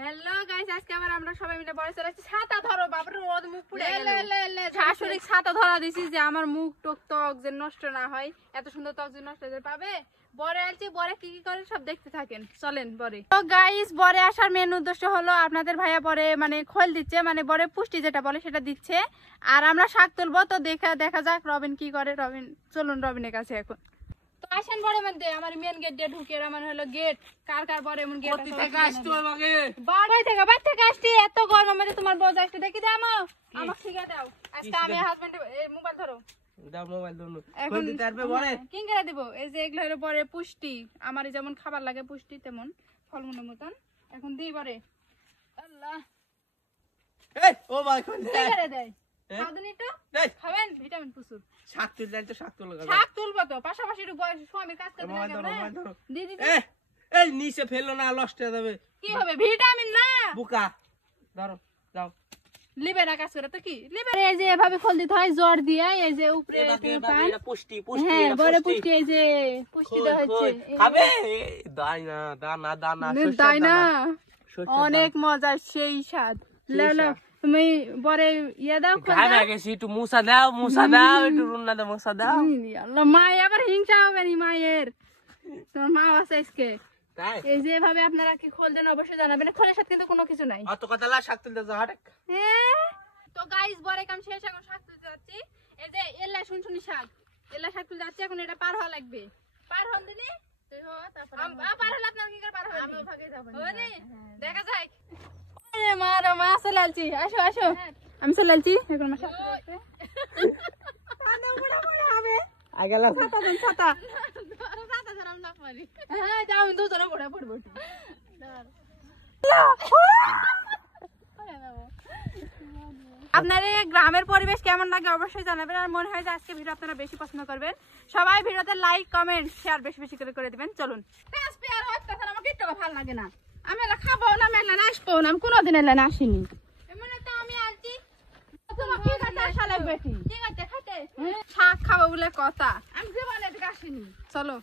Hello guys, আজকে আবার আমরা সবাই মিলে বড় চলেছি। ছাতা ধরো বাবা, রোদ মুখ পুড়ে গেল। শাশুড়ি ছাতা ধরা দিছি যে আমার মুখ ত্বক যে নষ্ট না হয়, এত সুন্দর ত্বক যে নষ্ট হতে পাবে। বরে আলছি, বরে কি কি করে সব দেখতে থাকেন, চলেন বরে। তো গাইস, বরে আসার মেন উদ্দেশ্য হলো আপনাদের ভাইয়া বরে মানে খোল দিচ্ছে, মানে বরে পুষ্টি যেটা বলে সেটা দিচ্ছে, আর আমরা শাক তুলবো। তো দেখা যাক রবিন কি করে। রবিন, চলুন রবিনের কাছে এখন। তো আসেন বড় মধ্যে, আমার মেন গেট দিয়ে ঢুকে, আমার হলো গেট। কার বড় এমন গেট কোথা থেকে আসছো আমাকে? বাড়ি থেকে আসছি। এত গরমের মধ্যে তোমার বউ আসতে দেখি দাও আমাকে শিখে দাও। আজকে আমি হাজবেন্ড মোবাইল ধরো, দাও মোবাইল ধরো। এখন দিতে পারবে বলে কি করে দিব? এই যে এগুলো হলো পরে পুষ্টি, আমার যেমন খাবার লাগে পুষ্টি তেমন ফলমূলের মতন এখন দিই পরে। আল্লাহ, এই ও ভাই কোন কি করে দেয়? খাও দিন একটু, খাবেন ভিটামিন প্রচুর। শাক তুল যাই তো শাক তুল লাগা। শাক তুলবো তো, পাশাপাশি একটু বয়স স্বামীর কাজ করতে মোবাইল ধরো, মোবাইল ধরো। দিদি এই নিচে ফেললো না, নষ্ট হয়ে যাবে। কি হবে? ভিটামিন না বুকা ধরো, যাও। লিবেরা কাজ করে তো কি লিবের। এই যে এভাবে খোল দিতে হয় জোর দিয়ে, এই যে উপরে এটা পুষ্টি পুষ্টি, হ্যাঁ এটা বড় পুষ্টি। পুষ্টি, এই যে পুষ্টি দেওয়া হচ্ছে। খাবে দাই না, দানা দানা তাই না? শস্যের অনেক মজা, সেই স্বাদ। লো তুমি বরে ইয়ে দাও, খোল খাই না দাও। গেছি, একটু মুসা দাও, মুসা দাও, একটু রুন্না দাও, মুসা দাও। আল্লাহ, মায়ের আবার হিংসা হবে নি মায়ের। তোমার মা আছে আজকে। তাই এই যে এভাবে আপনারা কি খোল দেন অবশ্যই জানাবেন। খোলের সাথে কিন্তু কোনো কিছু নাই। অত কথা লা, শাক তুলতে যাও হাট। তো গাইস, বরে কাম শেষ, এখন শাক তুলতে যাচ্ছি। এই যে এলা শুনশুনি শাক, এলা শাক তুলতে যাচ্ছি। এখন এটা পার হওয়া লাগবে। পার হন দিনি তুই হো, তারপর পার হলে আপনার কি করে পার হবে? আমি ভাগে যাব না, দেখা যাক। আরে মারা মা চলে আলছি, আসো আসো, আমি চলে আলছি। এখন মা শাক তুলতে তানে বড় বড় হবে। আগেলা ছাতা দেন, ছাতা ছাতা ধরাম না পারি। হ্যাঁ যাও, আমি দুজনে পড়ে পড়বো। আপনার এই গ্রামের পরিবেশ কেমন লাগে অবশ্যই জানাবেন। আর মনে হয় যে আজকে ভিডিও আপনারা বেশি পছন্দ করবেন। সবাই ভিডিওতে লাইক কমেন্ট শেয়ার বেশি বেশি করে দিবেন। চলুন। আমাকে একটু ভালো লাগে না, আমি এলা খাবো না, মেলা না আসবো না, আমি কোনোদিন এলা না আসিনি। শাক খাবো বলে কথা, আমি জীবনে এদিকে আসিনি। চলো,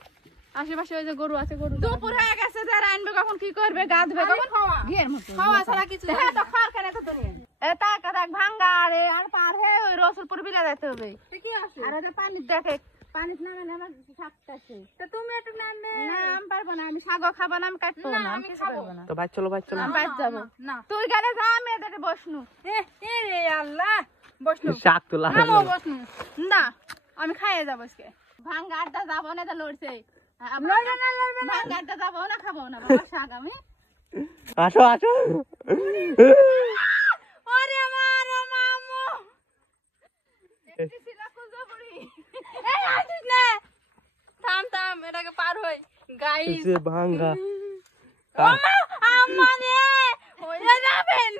আশেপাশে ওই যে গরু আছে, গরু দুপুর হয়ে গেছে, যারা আনবে কখন কি করবে? গা ধুবে কখন? খাওয়া ছাড়া কিছু ভাঙ্গা আরে আর পার হয়ে ওই রসুলপুর বিলে যেতে হবে। আর ওই যে পানি দেখে, পানি নামে আমার শাকটাছে। তুমি একটু নামবে না? আমি পারবো না, আমি শাক খাবো না, আমি কাটবো না, আমি খাবো না। তো ভাই চলো, ভাই চলো, আমি বাইরে যাবো না। তুই গেলে যা, আমি এদের বসনু। রে আল্লাহ, বসনু শাক তোলা বসনু না, আমি খাইয়ে যাবো আজকে। ভাঙ্গা আড্ডা যাবো না, লড়ছে ভাঙ্গা আড্ডা যাবো না, খাবো না বাবা শাক আমি। আসো আসো। ওরে আমার মামু, একটি ছিল কুজো বুড়ি। এই আসিস না, থাম এটাকে পার হই। গাইস সে ভাঙ্গা ওমা আম্মা রে ওরে যাবেন।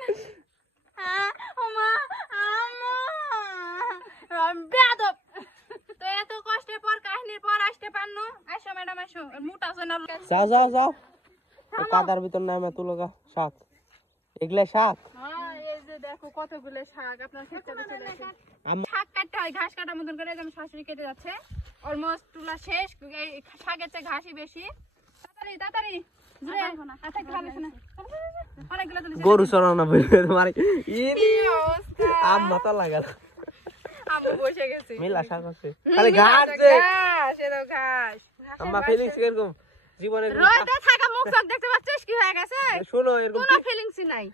ওমা আম্মা বেয়াদব। তো এত কষ্টের পর, কাহিনীর পর আসতে পারনু। আসো ম্যাডাম, আসো। মুটা সোনা যাও যাও যাও, কাদার ভিতর নামে তুলো গা শাক। এগুলা শাক। হ্যাঁ, এই যে দেখো কতগুলো শাক আপনার ক্ষেতে চলে আসে। শাক কাটতে হয় ঘাস কাটার মতন করে, যেমন শাশুড়ি কেটে যাচ্ছে। অলমোস্ট তুলা শেষ। এই শাকের চেয়ে ঘাসই বেশি। তাড়াতাড়ি তাড়াতাড়ি, অনেকগুলো তুলেছে। গরু চড়ানো তোমার আম্মা তো লাগাল। আম্মু বসে গেছে, মিলা শাক আছে খালি ঘাস দে। ঘাস, এলো ঘাস। আম্মা ফিলিংস কিরকম জীবনে? রোদে থাকা মুখ চোখ দেখতে পাচ্ছিস কি হয়ে গেছে? শুনো, এরকম কোনো ফিলিংসই নাই।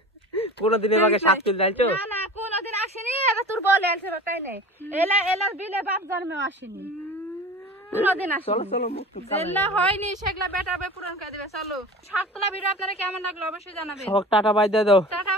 কোনদিন এবারে শাক তুল যাইছো? না না, কোনোদিন আসেনি। এটা তোর বলে আছে তাই নাই? এলা বিলে বাপ জন্মেও আসেনি, কোনোদিন আসেনি। চলো চলো, মুখ তো যেগুলা হয়নি সেগুলা বেটার পূরণ করে দেবে। চলো, শাক তোলা ভিডিও আপনারা কেমন লাগলো অবশ্যই জানাবেন। টাটা বাই দিয়ে দাও। টাটা।